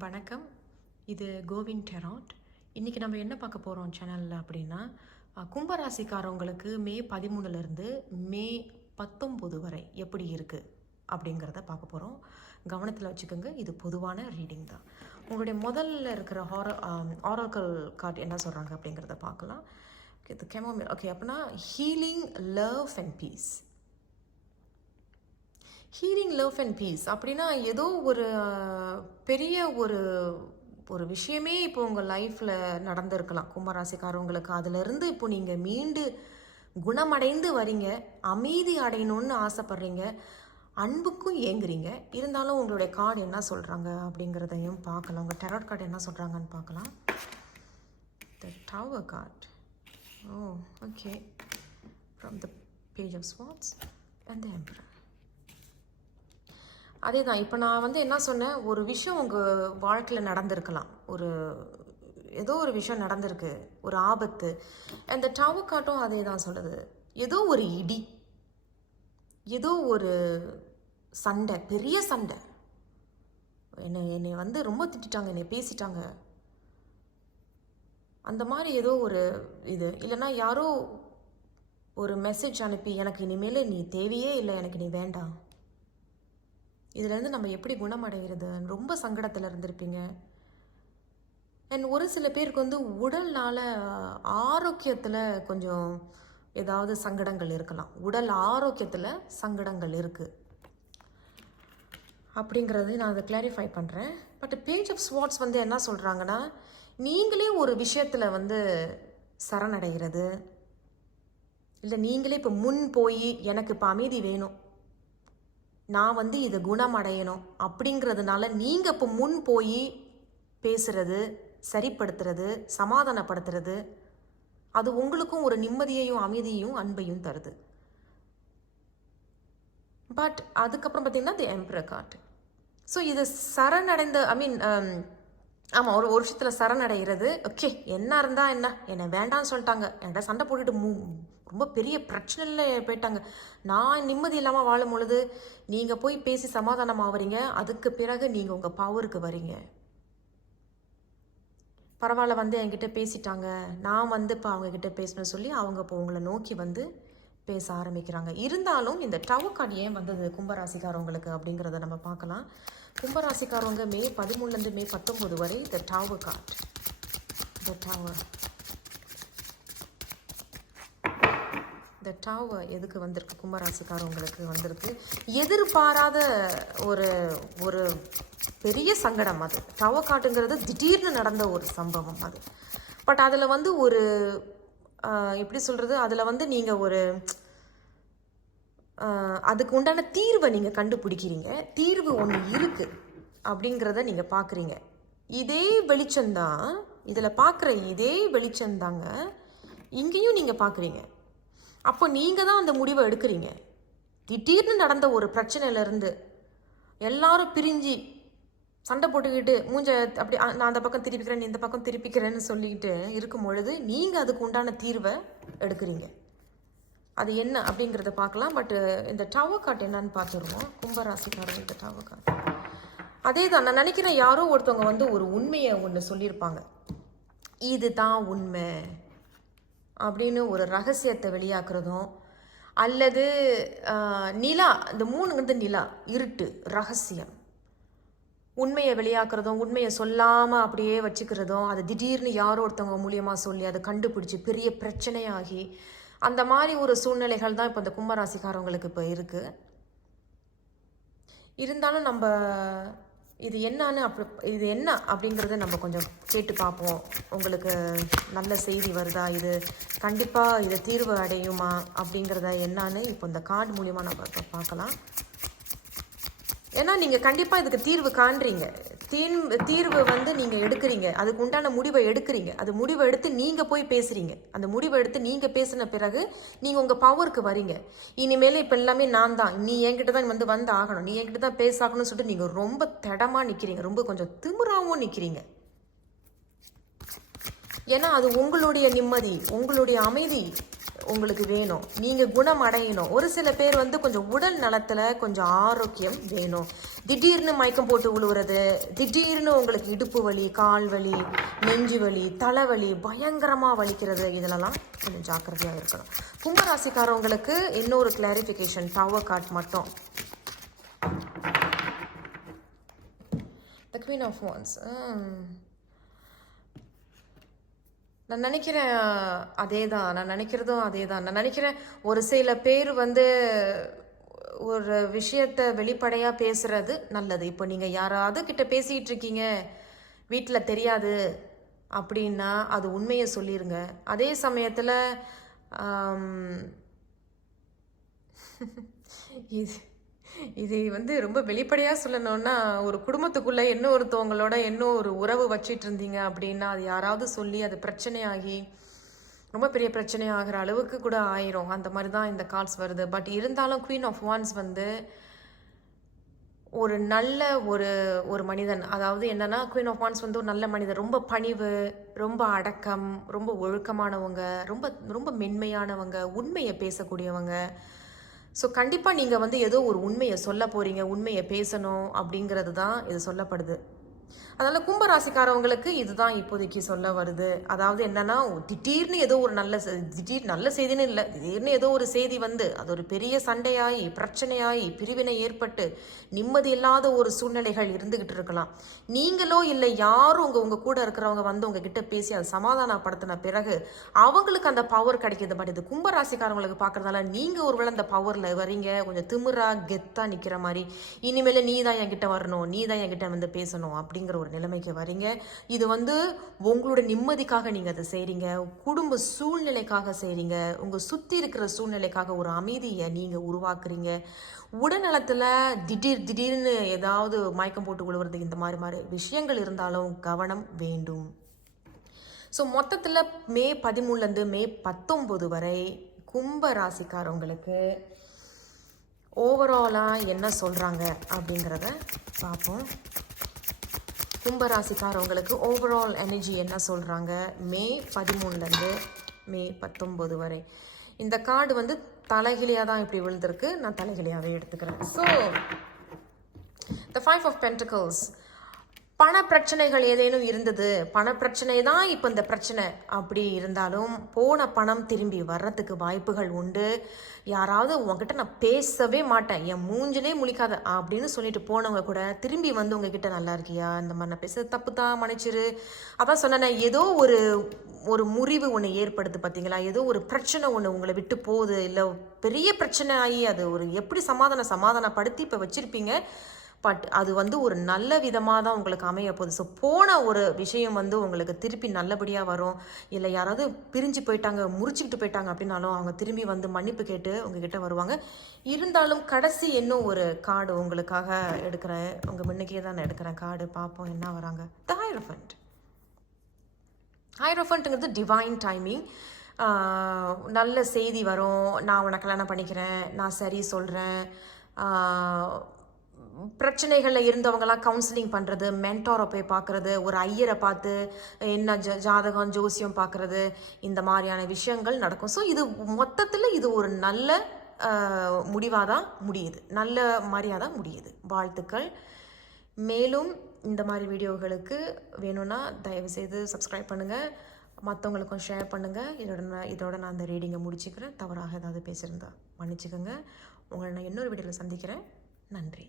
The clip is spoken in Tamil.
வணக்கம். இது கோவிந்த் டெராட். இன்றைக்கி நம்ம என்ன பார்க்க போகிறோம் சேனலில் அப்படின்னா, கும்பராசிக்காரவங்களுக்கு மே 13லேருந்து மே 19 வரை எப்படி இருக்குது அப்படிங்கிறத பார்க்க போகிறோம். கவனத்தில் வச்சுக்கோங்க, இது பொதுவான ரீடிங் தான். உங்களுடைய முதல்ல இருக்கிற ஆரக்கல் கார்டு என்ன சொல்கிறாங்க அப்படிங்கிறத பார்க்கலாம். இது கெமோமில். ஓகே, அப்படின்னா healing, love and peace. Healing, love and peace அப்படின்னா ஏதோ ஒரு பெரிய ஒரு விஷயமே இப்போ உங்கள் லைஃப்பில் நடந்திருக்கலாம் கும்பராசிக்காரவங்களுக்கு. அதிலிருந்து இப்போ நீங்கள் மீண்டு குணமடைந்து வரீங்க, அமைதி அடையணும்னு ஆசைப்பட்றீங்க, அன்புக்கும் ஏங்குறீங்க. இருந்தாலும் உங்களுடைய கார்டு என்ன சொல்கிறாங்க அப்படிங்கிறதையும் பார்க்கலாம். உங்கள் டெராட் கார்டு என்ன சொல்கிறாங்கன்னு பார்க்கலாம். The tower card. Oh, okay. From the page of swords and the emperor. அதே தான். இப்போ நான் என்ன சொன்னேன், ஒரு விஷயம் உங்கள் வாழ்க்கையில் நடந்திருக்கலாம், ஏதோ ஒரு விஷயம் நடந்திருக்கு, ஒரு ஆபத்து. அந்த டவர் காட்டும் அதே தான் சொல்லுது. ஏதோ ஒரு இடி, ஏதோ ஒரு சண்டை, பெரிய சண்டை, என்னை ரொம்ப திட்டாங்க, என்னை பேசிட்டாங்க, அந்த மாதிரி ஏதோ ஒரு இது. இல்லைன்னா யாரோ ஒரு மெசேஜ் அனுப்பி எனக்கு இனிமேல் நீ தேவையே இல்லை, எனக்கு நீ வேண்டாம். இதுலேருந்து நம்ம எப்படி குணமடைகிறது? ரொம்ப சங்கடத்தில் இருந்திருப்பீங்க. அண்ட் ஒரு சில பேருக்கு உடல்னால் ஆரோக்கியத்தில் கொஞ்சம் ஏதாவது சங்கடங்கள் இருக்கலாம். உடல் ஆரோக்கியத்தில் சங்கடங்கள் இருக்குது அப்படிங்கிறது நான் அதை கிளாரிஃபை பண்ணுறேன். பட் பேஜ் ஆஃப் ஸ்வார்ட்ஸ் என்ன சொல்கிறாங்கன்னா, நீங்களே ஒரு விஷயத்தில் சரணடைகிறது, இல்லை நீங்களே இப்போ முன் போய் எனக்கு இப்போ அமைதி வேணும், நான் இதை குணமடையணும் அப்படிங்கிறதுனால நீங்கள் இப்போ முன் போய் பேசுறது, சரிப்படுத்துறது, சமாதானப்படுத்துறது, அது உங்களுக்கும் ஒரு நிம்மதியையும் அமைதியையும் அன்பையும் தருது. பட் அதுக்கப்புறம் பார்த்தீங்கன்னா தி எம்பரர் கார்டு. ஸோ இது சரணடைந்த ஆமாம், ஒரு விஷயத்தில் சரணடைகிறது. ஓகே, என்ன இருந்தால் என்ன, என்னை வேண்டான்னு சொல்லிட்டாங்க, என்கிட்ட சண்டை போட்டுட்டு ரொம்ப பெரிய பிரச்சனையில் போயிட்டாங்க, நான் நிம்மதி இல்லாமல் வாழும் பொழுது நீங்கள் போய் பேசி சமாதானம் ஆகுறீங்க. அதுக்கு பிறகு நீங்கள் உங்கள் பவருக்கு வரீங்க. பரவாயில்ல, என்கிட்ட பேசிட்டாங்க, நான் இப்போ அவங்கக்கிட்ட பேசணும்னு சொல்லி அவங்க இப்போ உங்களை நோக்கி பேச ஆரம்பிக்கிறாங்க. இருந்தாலும் இந்த டவர் கார்டு ஏன் வந்தது கும்பராசிக்காரவங்களுக்கு அப்படிங்கிறத நம்ம பார்க்கலாம். கும்பராசிக்காரவங்க மே 13லேருந்து மே 19 வரை த டவர் கார்டு. த டவர் எதுக்கு வந்திருக்கு? கும்பராசிக்காரவங்களுக்கு வந்திருக்கு எதிர்பாராத ஒரு பெரிய சங்கடம். அது டவர் கார்டுங்கிறது திடீர்னு நடந்த ஒரு சம்பவம் அது. பட் அதில் ஒரு எப்படி சொல்கிறது, அதில் நீங்கள் அதுக்கு உண்டான தீர்வை நீங்கள் கண்டுபிடிக்கிறீங்க. தீர்வு ஒன்று இருக்குது அப்படிங்கிறத நீங்கள் பார்க்குறீங்க. இதே வெளிச்சம்தான், இதில் பார்க்குற இதே வெளிச்சம்தாங்க இங்கேயும் நீங்கள் பார்க்குறீங்க. அப்போ நீங்கள் தான் அந்த முடிவை எடுக்கிறீங்க. திடீர்னு நடந்த ஒரு பிரச்சனையிலேருந்து எல்லாரும் பிரிஞ்சு சண்டை போட்டுக்கிட்டு மூஞ்ச அப்படி நான் அந்த பக்கம் திருப்பிக்கிறேன், நீ இந்த பக்கம் திருப்பிக்கிறேன்னு சொல்லிக்கிட்டு இருக்கும் பொழுது நீங்கள் அதுக்கு உண்டான தீர்வை எடுக்கிறீங்க. அது என்ன அப்படிங்கிறத பார்க்கலாம். பட் இந்த டவர் கார்டு என்னன்னு பார்த்துருவோம். கும்பராசிக்காரங்க இந்த டவர் கார்டு அதே தான். நான் நினைக்கிறேன் யாரோ ஒருத்தவங்க ஒரு உண்மையை ஒன்று சொல்லியிருப்பாங்க, இது தான் உண்மை அப்படின்னு ஒரு ரகசியத்தை வெளியாக்குறதும், அல்லது நிலா, இந்த 3 நிலா, இருட்டு, ரகசியம், உண்மையை வெளியாக்குறதும், உண்மையை சொல்லாமல் அப்படியே வச்சுக்கிறதும், அது திடீர்னு யாரோ ஒருத்தவங்க மூலியமாக சொல்லி அதை கண்டுபிடிச்சி பெரிய பிரச்சனையாகி அந்த மாதிரி ஒரு சூழ்நிலைகள் தான் இப்போ இந்த கும்பராசிக்காரவங்களுக்கு இப்போ இருக்குது. இருந்தாலும் நம்ம இது என்ன அப்படிங்கிறத நம்ம கொஞ்சம் கேட்டு பார்ப்போம். உங்களுக்கு நல்ல செய்தி வருதா, இது கண்டிப்பாக இதை தீர்வு அடையுமா அப்படிங்கிறத என்னன்னு இப்போ இந்த கார்டு மூலியமாக நம்ம இப்போ பார்க்கலாம். ஏன்னா நீங்கள் கண்டிப்பாக இதுக்கு தீர்வு காண்றீங்க. தீர்வு நீங்கள் எடுக்கிறீங்க, அதுக்கு உண்டான முடிவை எடுக்கிறீங்க. அது முடிவை எடுத்து நீங்கள் போய் பேசுகிறீங்க. அந்த முடிவை எடுத்து நீங்கள் பேசின பிறகு நீங்கள் உங்கள் பவருக்கு வரீங்க. இனிமேல் இப்போ எல்லாமே நான் தான், நீ என்கிட்ட தான் வந்து ஆகணும், நீ என்கிட்ட தான் பேசாகணும்னு சொல்லிட்டு நீங்கள் ரொம்ப திடமாக நிற்கிறீங்க, ரொம்ப கொஞ்சம் திமிராகவும் நிற்கிறீங்க. ஏன்னா அது உங்களுடைய நிம்மதி, உங்களுடைய அமைதி உங்களுக்கு வேணும், நீங்கள் குணம் அடையணும். ஒரு சில பேர் வந்து கொஞ்சம் உடல் நலத்தில் கொஞ்சம் ஆரோக்கியம் வேணும். திடீர்னு மயக்கம் போட்டு விழுவுறது, திடீர்னு உங்களுக்கு இடுப்பு வலி, கால் வலி, நெஞ்சு வலி, தலைவலி பயங்கரமாக வலிக்கிறது, இதிலெல்லாம் கொஞ்சம் ஜாக்கிரதையாக இருக்கணும். கும்பராசிக்காரவங்களுக்கு இன்னொரு கிளாரிஃபிகேஷன், டவர் கார்ட் மட்டும். The Queen of Wands. நான் நினைக்கிறேன் அதே தான், நான் நினைக்கிறதும் அதே தான். நான் நினைக்கிறேன் ஒரு சில பேர் வந்து ஒரு விஷயத்தை வெளிப்படையாக பேசுறது நல்லது. இப்போ நீங்கள் யாராவது கிட்ட பேசிகிட்டு இருக்கீங்க, வீட்டில் தெரியாது அப்படின்னா அது உண்மையை சொல்லிடுங்க. அதே சமயத்தில் இது இது வந்து ரொம்ப வெளிப்படையாக சொல்லணும்னா, ஒரு குடும்பத்துக்குள்ளே ஒருத்தவங்களோட ஒரு உறவு வச்சிட்டு இருந்தீங்க அப்படின்னா அது யாராவது சொல்லி அது பிரச்சனையாகி ரொம்ப பெரிய பிரச்சனையாகிற அளவுக்கு கூட ஆயிரும். அந்த மாதிரி தான் இந்த கால்ஸ் வருது. பட் இருந்தாலும் குவீன் ஆஃப் வான்ஸ் வந்து ஒரு நல்ல ஒரு மனிதன். அதாவது என்னன்னா, குவீன் ஆஃப் வான்ஸ் வந்து ஒரு நல்ல மனிதன், ரொம்ப பணிவு, ரொம்ப அடக்கம், ரொம்ப ஒழுக்கமானவங்க, ரொம்ப ரொம்ப மென்மையானவங்க, உண்மையை பேசக்கூடியவங்க. ஸோ கண்டிப்பாக நீங்கள் வந்து ஏதோ ஒரு உண்மையை சொல்ல போகிறீங்க, உண்மையை பேசணும் அப்படிங்கிறது தான் இது சொல்லப்படுது. அதனால் கும்பராசிக்காரவங்களுக்கு இதுதான் இப்போதைக்கு சொல்ல வருது. அதாவது என்னன்னா, திடீர்னு ஏதோ ஒரு நல்ல செய்தின்னு இல்லை, திடீர்னு ஏதோ ஒரு செய்தி வந்து அது ஒரு பெரிய சண்டையாகி பிரச்சனையாகி பிரிவினை ஏற்பட்டு நிம்மதி இல்லாத ஒரு சூழ்நிலைகள் இருந்துகிட்டு இருக்கலாம். நீங்களோ இல்லை யாரும் உங்கள் கூட இருக்கிறவங்க வந்து உங்ககிட்ட பேசி அதை சமாதானப்படுத்தின பிறகு அவங்களுக்கு அந்த பவர் கிடைக்கிது. பட் இது கும்பராசிக்காரவங்களுக்கு பார்க்கறதால நீங்கள் ஒருவேளை அந்த பவரில் வரீங்க, கொஞ்சம் திமிரா கெத்தாக நிற்கிற மாதிரி, இனிமேல் நீ தான் என்கிட்ட வரணும், நீ தான் என்கிட்ட வந்து பேசணும் அப்படிங்கிற ஒரு நிலைமைக்கு வரீங்க. இது வந்து உங்களோட நிம்மதிக்காக நீங்கள் அதை செய்கிறீங்க, குடும்ப சூழ்நிலைக்காக செய்கிறீங்க, உங்கள் சுற்றி இருக்கிற சூழ்நிலைக்காக ஒரு அமைதியை நீங்கள் உருவாக்குறீங்க. உடல்நலத்தில் திடீர்னு ஏதாவது மயக்கம் போட்டு விழுவுறது, இந்த மாதிரி விஷயங்கள் இருந்தாலும் கவனம் வேண்டும். ஸோ மொத்தத்தில் மே 13 மே 19 வரை கும்ப ராசிக்காரவங்களுக்கு ஓவராலாக என்ன சொல்கிறாங்க அப்படிங்கிறத பார்ப்போம். கும்பராசிக்காரவங்களுக்கு ஓவரால் எனர்ஜி என்ன சொல்கிறாங்க மே 13 மே 19 வரை. இந்த கார்டு வந்து தலைகிலியாக தான் இப்படி விழுந்திருக்கு, நான் தலைகிலியாகவே எடுத்துக்கிறேன். ஸோ the 5 of Pentacles, பண பிரச்சனைகள் ஏதேனும் இருந்தது, பண பிரச்சனை தான் இப்போ இந்த பிரச்சனை அப்படி இருந்தாலும் போன பணம் திரும்பி வர்றதுக்கு வாய்ப்புகள் உண்டு. யாராவது உங்ககிட்ட நான் பேசவே மாட்டேன், என் மூஞ்சிலே முழிக்காத அப்படின்னு சொல்லிட்டு போனவங்க கூட திரும்பி வந்து உங்ககிட்ட நல்லா இருக்கியா, இந்த மாதிரி நான் பேசுறது தப்பு தான், மன்னிச்சிரு. அதான் சொன்னேன், ஏதோ ஒரு முறிவு ஒன்று ஏற்படுது பார்த்தீங்களா, ஏதோ ஒரு பிரச்சனை ஒன்று உங்களை விட்டு போகுது, இல்லை பெரிய பிரச்சனை ஆகி அது ஒரு எப்படி சமாதானப்படுத்தி இப்போ வச்சுருப்பீங்க. பட் அது வந்து ஒரு நல்ல விதமாக தான் உங்களுக்கு அமைய போகுது. ஸோ போன ஒரு விஷயம் வந்து உங்களுக்கு திருப்பி நல்லபடியாக வரும். இல்லை யாராவது பிரிஞ்சு போயிட்டாங்க, முறிச்சுக்கிட்டு போயிட்டாங்க அப்படின்னாலும் அவங்க திரும்பி வந்து மன்னிப்பு கேட்டு உங்ககிட்ட வருவாங்க. இருந்தாலும் கடைசி இன்னும் ஒரு கார்டு உங்களுக்காக எடுக்கிறேன், உங்கள் முன்னுக்கே தான் நான் எடுக்கிறேன் கார்டு, பார்ப்போம் என்ன வராங்க. The hierophant. ஹைரோஃபண்ட்டுங்கிறது டிவைன் டைமிங். நல்ல செய்தி வரும், நான் உனக்கு கல்யாணம் பண்ணிக்கிறேன், நான் சரி சொல்கிறேன், பிரச்சனைகளில் இருந்தவங்களாம் கவுன்சிலிங் பண்ணுறது, மென்டாரை போய் பார்க்குறது, ஒரு ஐயரை பார்த்து என்ன ஜாதகம் ஜோசியம் பார்க்குறது, இந்த மாதிரியான விஷயங்கள் நடக்கும். ஸோ இது மொத்தத்தில் இது ஒரு நல்ல முடிவாக தான் முடியுது, நல்ல மாதிரியாக தான் முடியுது. வாழ்த்துக்கள். மேலும் இந்த மாதிரி வீடியோகளுக்கு வேணும்னா தயவுசெய்து சப்ஸ்கிரைப் பண்ணுங்கள், மற்றவங்களுக்கும் ஷேர் பண்ணுங்கள். இதோட நான் அந்த ரீடிங்கை முடிச்சுக்கிறேன். தவறாக ஏதாவது பேசியிருந்தா மன்னிச்சுக்கோங்க. உங்களை நான் இன்னொரு வீடியோவில் சந்திக்கிறேன். நன்றி.